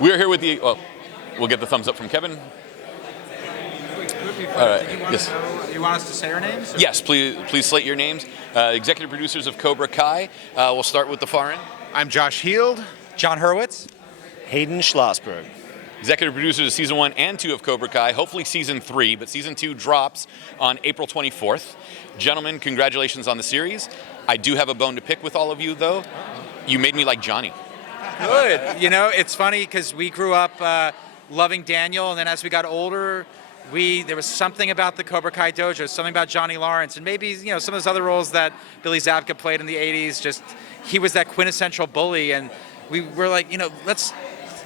We're here with the, well, we'll get the thumbs up from Kevin. Yes. You want us to say our names? Yes, please slate your names. Executive producers of Cobra Kai. We'll start with the far end. I'm Josh Heald. Jon Hurwitz. Hayden Schlossberg. Executive producers of Season 1 and 2 of Cobra Kai, hopefully Season 3, but Season 2 drops on April 24th. Gentlemen, congratulations on the series. I do have a bone to pick with all of you, though. You made me like Johnny. Good. You know, it's funny because we grew up loving Daniel, and then as we got older, there was something about the Cobra Kai dojo, something about Johnny Lawrence, and maybe some of those other roles that Billy Zabka played in the 80s. Just he was that quintessential bully, and we were like, let's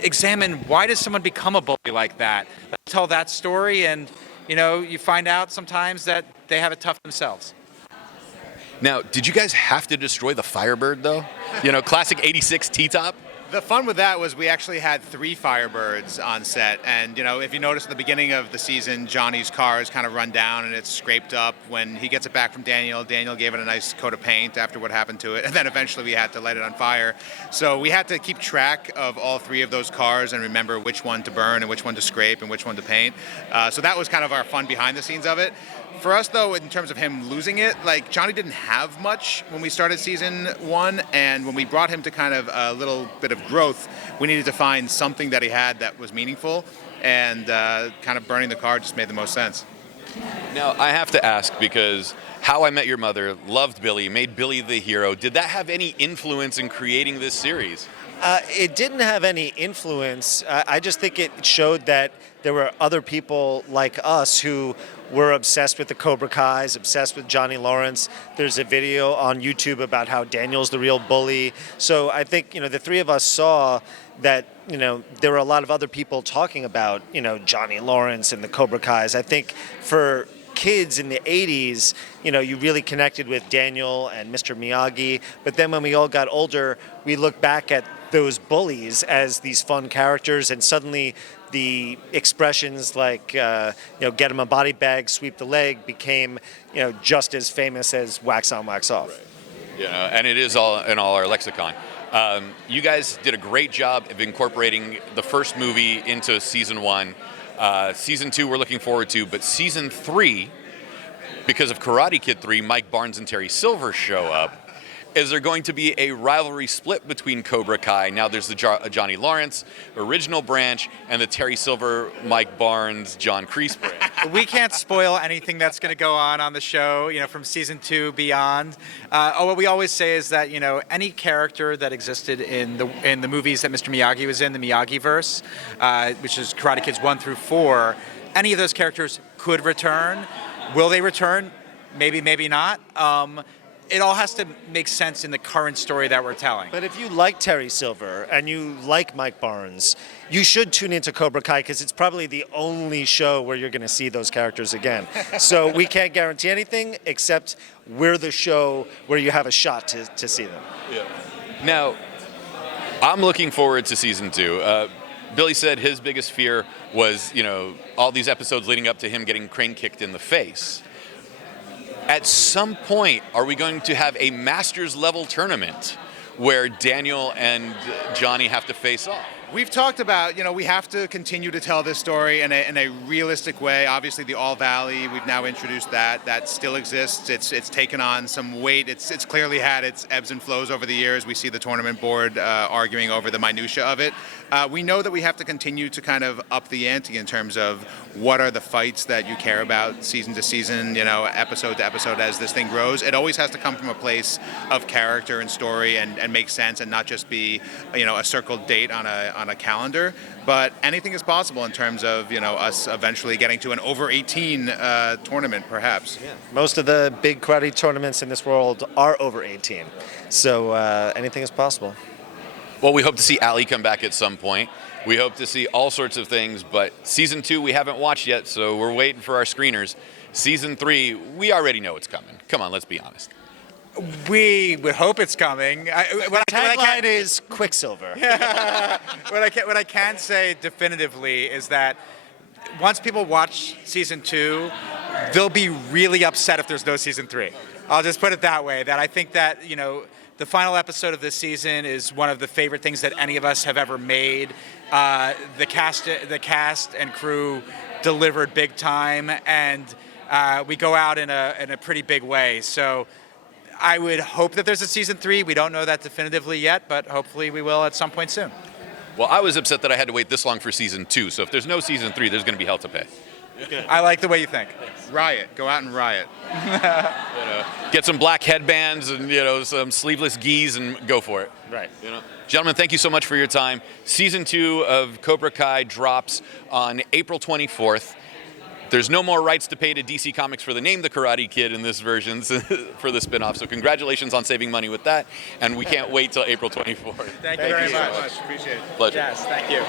examine why does someone become a bully like that. Let's tell that story, and you find out sometimes that they have it tough themselves. Now, did you guys have to destroy the Firebird, though? Classic 86 T-top? The fun with that was we actually had 3 Firebirds on set, and if you notice at the beginning of the season, Johnny's car is kind of run down and it's scraped up. When he gets it back from Daniel gave it a nice coat of paint after what happened to it, and then eventually we had to light it on fire. So we had to keep track of all 3 of those cars and remember which one to burn and which one to scrape and which one to paint. So that was kind of our fun behind the scenes of it. For us, though, in terms of him losing it, Johnny didn't have much when we started Season 1, and when we brought him to kind of a little bit of growth, we needed to find something that he had that was meaningful, and kind of burning the car just made the most sense. Now, I have to ask, because How I Met Your Mother loved Billy, made Billy the hero. Did that have any influence in creating this series? It didn't have any influence. I just think it showed that there were other people like us who were obsessed with the Cobra Kais, obsessed with Johnny Lawrence. There's a video on YouTube about how Daniel's the real bully. So I think, the 3 of us saw that, there were a lot of other people talking about, Johnny Lawrence and the Cobra Kais. I think for kids in the 80s, you really connected with Daniel and Mr. Miyagi. But then when we all got older, we looked back at those bullies as these fun characters, and suddenly the expressions like, get him a body bag, sweep the leg became, just as famous as wax on, wax off. Right. And it is all in all our lexicon. You guys did a great job of incorporating the first movie into Season 1. Season 2 we're looking forward to, but Season 3, because of Karate Kid 3, Mike Barnes and Terry Silver show up. Is there going to be a rivalry split between Cobra Kai? Now there's the Johnny Lawrence original branch and the Terry Silver, Mike Barnes, John Kreese branch. We can't spoil anything that's going to go on the show, from Season 2 beyond. What we always say is that, any character that existed in the movies that Mr. Miyagi was in, the Miyagi-verse, which is Karate Kids 1 through 4, any of those characters could return. Will they return? Maybe, maybe not. It all has to make sense in the current story that we're telling. But if you like Terry Silver and you like Mike Barnes, you should tune into Cobra Kai because it's probably the only show where you're going to see those characters again. So we can't guarantee anything except we're the show where you have a shot to see them. Yeah. Now, I'm looking forward to Season 2. Billy said his biggest fear was, all these episodes leading up to him getting crane kicked in the face. At some point, are we going to have a Masters level tournament where Daniel and Johnny have to face off? We've talked about, we have to continue to tell this story in a realistic way. Obviously, the All Valley, we've now introduced that. That still exists. It's taken on some weight. It's clearly had its ebbs and flows over the years. We see the tournament board arguing over the minutia of it. We know that we have to continue to kind of up the ante in terms of what are the fights that you care about season to season, episode to episode as this thing grows. It always has to come from a place of character and story and make sense and not just be, a circled date on a calendar. But anything is possible in terms of, us eventually getting to an over 18 tournament, perhaps. Yeah. Most of the big karate tournaments in this world are over 18. So anything is possible. Well, we hope to see Ali come back at some point. We hope to see all sorts of things, but Season 2 we haven't watched yet, so we're waiting for our screeners. Season 3, we already know it's coming. Come on, let's be honest. We would hope it's coming. Tagline is Quicksilver. What I can say definitively is that once people watch Season 2, they'll be really upset if there's no Season 3. I'll just put it that way, that I think that, the final episode of this season is one of the favorite things that any of us have ever made. The cast and crew delivered big time, and we go out in a pretty big way. So I would hope that there's a season 3. We don't know that definitively yet, but hopefully we will at some point soon. Well, I was upset that I had to wait this long for season 2. So if there's no season 3, there's going to be hell to pay. I like the way you think. Riot. Go out and riot. Get some black headbands and some sleeveless gis and go for it. Right. Gentlemen, thank you so much for your time. Season 2 of Cobra Kai drops on April 24th. There's no more rights to pay to DC Comics for the name The Karate Kid in this version for the spinoff. So congratulations on saving money with that. And we can't wait till April 24th. Thank you very much. Appreciate it. Pleasure. Yes, thank you.